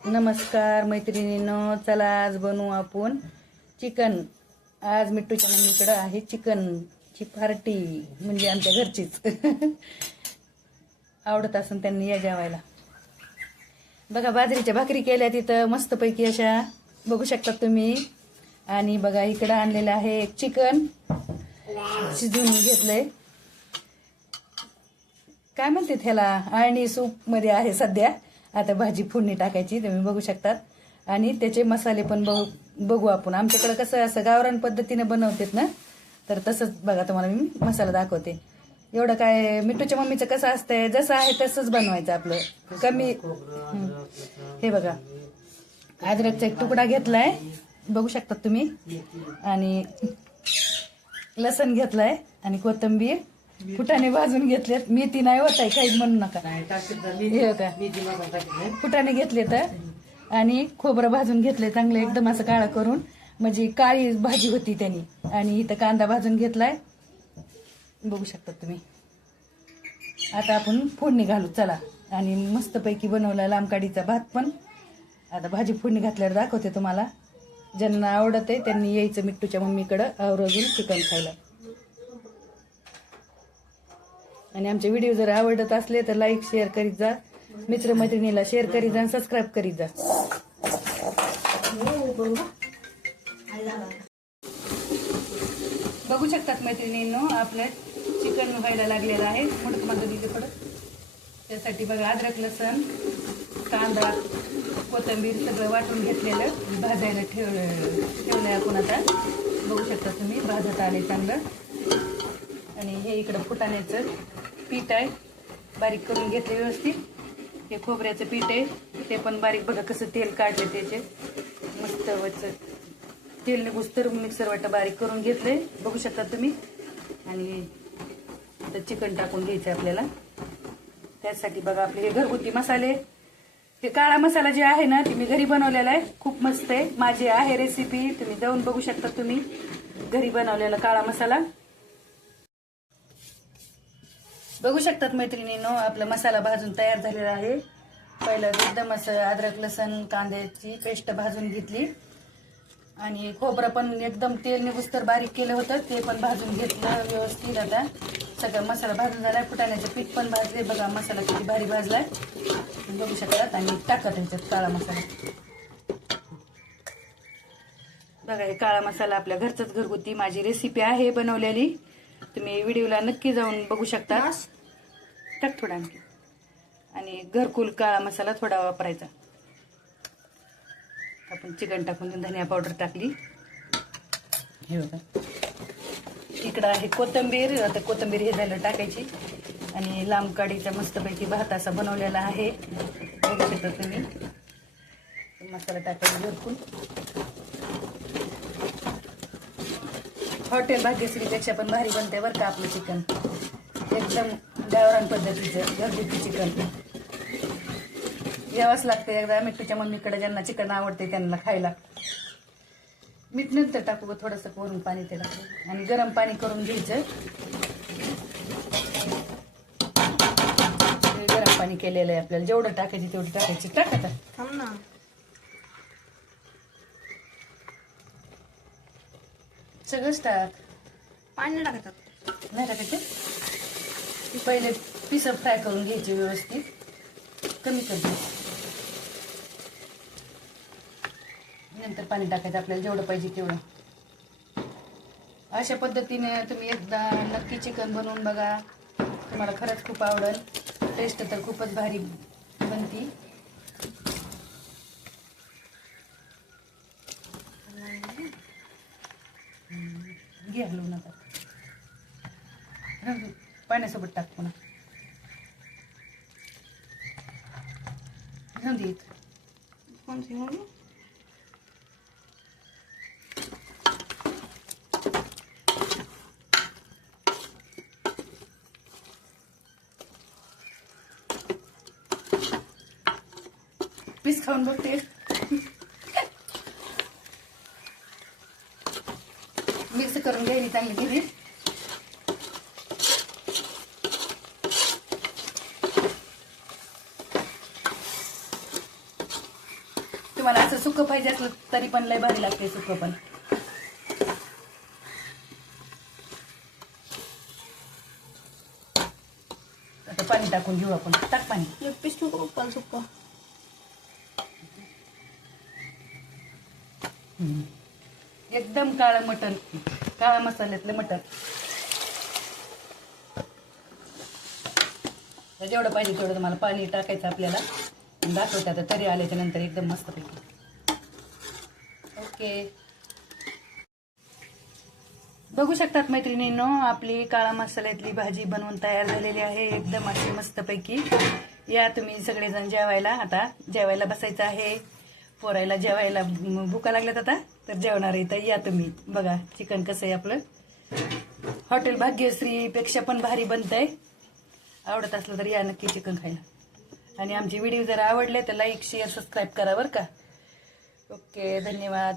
नमस्कार मैत्रिणींनो, चला आज बनवू आपण चिकन. आज मिट्टूच्या मम्मीकडे आहे चिकनची पार्टी, म्हणजे आमच्या घरचीच. आवडत असून त्यांनी या जेवायला. बघा बाजरीच्या भाकरी केल्या तिथं मस्तपैकी अशा, बघू शकता तुम्ही. आणि बघा इकडं आणलेलं आहे एक चिकन शिजवून घेतलंय. काय म्हणते त्याला, आळणी सूप मध्ये आहे सध्या. आता भाजी फोडणी टाकायची, तुम्ही बघू शकतात. आणि त्याचे मसाले पण बघू आपण. आमच्याकडे कसं असं गावरान पद्धतीने बनवतात ना, तर तसंच बघा तुम्हाला मी मसाला दाखवते. एवढं काय मिट्टूच्या मम्मीचं कसं असतंय, जसं आहे तसंच बनवायचं आपलं. कमी हे बघा, अद्रकचा एक तुकडा घेतलाय, बघू शकतात तुम्ही. आणि लसण घेतलाय आणि कोथिंबीर, फुटाणे भाजून घेतलेत. मेथी नाही होत आहे, काही म्हणू नका. हे का फुटाणे घेतले तर, आणि खोबरं भाजून घेतले चांगलं एकदम असं काळं करून, म्हणजे काळी भाजी होती त्यांनी. आणि इथं कांदा भाजून घेतलाय, बघू शकता तुम्ही. आता आपण फोडणी घालू चला. आणि मस्तपैकी बनवला लांबकाडीचा भात पण. आता भाजी फोडणी घातल्यावर दाखवते तुम्हाला. ज्यांना आवडत आहे त्यांनी यायचं मिट्टूच्या मम्मीकडं आवर्जून चिकन खायला. आणि आमचे व्हिडिओ जर आवडत असले तर लाईक शेअर करीत जा, मित्रमैत्रिणीला शेअर करीत जा, सबस्क्राईब करीत जा. बघू शकतात मैत्रिणींनो, आपलं चिकन व्हायला लागलेलं आहे. मोठं माझं दिलं थोडं. त्यासाठी बघा अद्रक लसण कांदा कोथिंबीर सगळं वाटून घेतलेलं भाजायला ठेवलंय आपण. आता बघू शकता तुम्ही, भाजत आले चांगलं. आणि हे इकडं फुटाण्याचं पीठ आहे, बारीक करून घेतले व्यवस्थित. हे खोबऱ्याचं पीठ आहे, ते पण बारीक. बघा कसं तेल काढले त्याचे, मस्त वचं तेल निघुस्तर मिक्सर वाटं बारीक करून घेतले, बघू शकता तुम्ही. आणि आता चिकन टाकून घ्यायचं आपल्याला. त्यासाठी बघा आपले हे घरगुती मसाले. हे काळा मसाला जे आहे ना, ते मी घरी बनवलेला आहे, खूप मस्त आहे. माझी आहे रेसिपी, तुम्ही जाऊन बघू शकता तुम्ही. घरी बनवलेला काळा मसाला बघू शकतात मैत्रिणींनो. आपला मसाला भाजून तयार झालेला आहे. पहिलं एकदम असं अद्रक लसण कांद्याची पेस्ट भाजून घेतली. आणि खोबरं पण एकदम तेल निघुस्तर बारीक केलं होतं, ते पण भाजून घेतलं व्यवस्थित. आता सगळं मसाला भाजून झालाय. फुटाण्याचं पीठ पण भाजले, बघा मसाला किती भारी भाजलाय, बघू शकतात. आणि टाका त्याच्यात काळा मसाला. बघा हे काळा मसाला आपल्या घरचाच घरगुती, माझी रेसिपी आहे बनवलेली. तुम्ही व्हिडिओला नक्की जाऊन बघू शकता. टाक थोडा आणखी. आणि घरकुल काळा मसाला थोडा वापरायचा. आपण चिकन टाकून धनिया पावडर टाकली. हे बघा इकडं आहे कोथिंबीर. आता कोथिंबीर हे झालं टाकायची. आणि लांब काडीचा मस्तपैकी भात असा बनवलेला आहे, बघू शकता तुम्ही. मसाला टाकायचा घरकुल. हॉटेल भाग्यश्रीपेक्षा पण भारी बनते बरं का आपलं चिकन. एकदम गावरान पद्धतीचं घरगुती चिकन. घ्यावंच लागते एकदा मिट्टूच्या मम्मीकडे. ज्यांना चिकन आवडते त्यांना खायला. मीठ नंतर टाकू थोडंसं वरून पाणी ते टाकू. आणि गरम पाणी करून घ्यायचं. गरम पाणी केलेलं आहे आपल्याला, जेवढं टाकायची तेवढं टाकायची. टाका सगळंच टाक. पाणी टाकतात नाही टाकायचे. पहिले पिस फ्राय करून घ्यायचे व्यवस्थित, कमी कर. नंतर पाणी टाकायचं आपल्याला जेवढं पाहिजे तेवढं. अशा पद्धतीने तुम्ही एकदा नक्की चिकन बनवून बघा, तुम्हाला खरंच खूप आवडेल. टेस्ट तर खूपच भारी बनती. घे हलवून आता. पाण्यासोबत टाक पुन्हा. घेऊन दे कोणती म्हणून. पीस खाऊन बघते. मिक्स करून घ्यायची चांगली गिरी. तुम्हाला असं सुकं पाहिजे असलं तरी पण लय भारी लागते सुकं पण. आता पाणी टाकून घेऊ आपण. टाक पाणी. एक पीस नको पप्पाला सुक्का. एकदम काळं मटण, काळा मसाल्यातलं मटण. जेवढं पाहिजे तेवढं तुम्हाला पाणी टाकायचं आपल्याला. दाखवते आता तरी आल्याच्या नंतर एकदम मस्तपैकी. ओके, बघू शकतात मैत्रिणींनो, आपली काळा मसाल्यातली भाजी बनवून तयार झालेली आहे एकदम अशी मस्तपैकी. या तुम्ही सगळेजण जेवायला. आता जेवायला बसायचं आहे. पोरायला जेवायला भुका लागल्यात आता, तर जेवणार आहे. तर या तुम्ही बघा चिकन कसं आहे आपलं. हॉटेल भाग्यश्री पेक्षा पण भारी बनतंय. आवडत असलं तर या नक्की चिकन खायला. आणि आमचे व्हिडिओ जर आवडले तर लाईक शेअर सबस्क्राईब करा बरं का. ओके, धन्यवाद.